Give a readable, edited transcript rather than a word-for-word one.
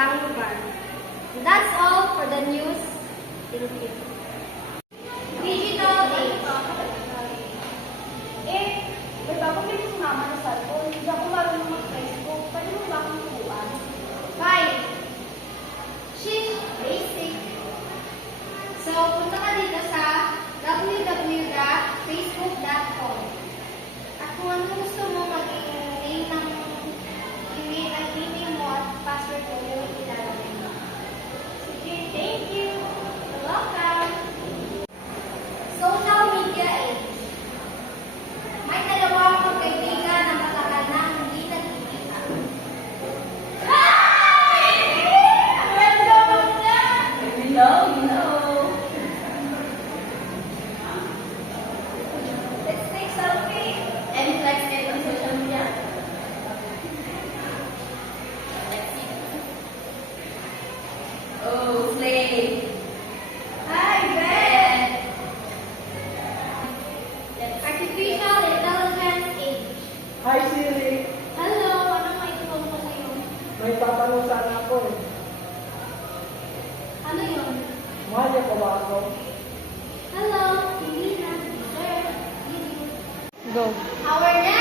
ibang lugar. And that's all for the news. Thank you. Digital age. May bago may sumama na cellphone. Hindi ako marunong mag-Facebook. Pwede mo ba akong turuan? Fine. She's basic. So, punta ka dito sa www.facebook.com. At kung ano gusto mo maging name ng email at email mo at password mo, yung ilalagay mo. Sige, thank you. You're welcome. Social media age. May dalawang magkaibigan na matagal na hindi nagkikita. Let's take selfie and flex it on social media. Let's see. Oh, slay. Hi, Ben. Artificial intelligence age. Hi Siri, Hello, anong may tulong ko sa'yo? may tatanong sana ako eh. Ano yun? Mahal niyo pa ba ako? Hello, hindi na. Sir, hindi. Go. Our next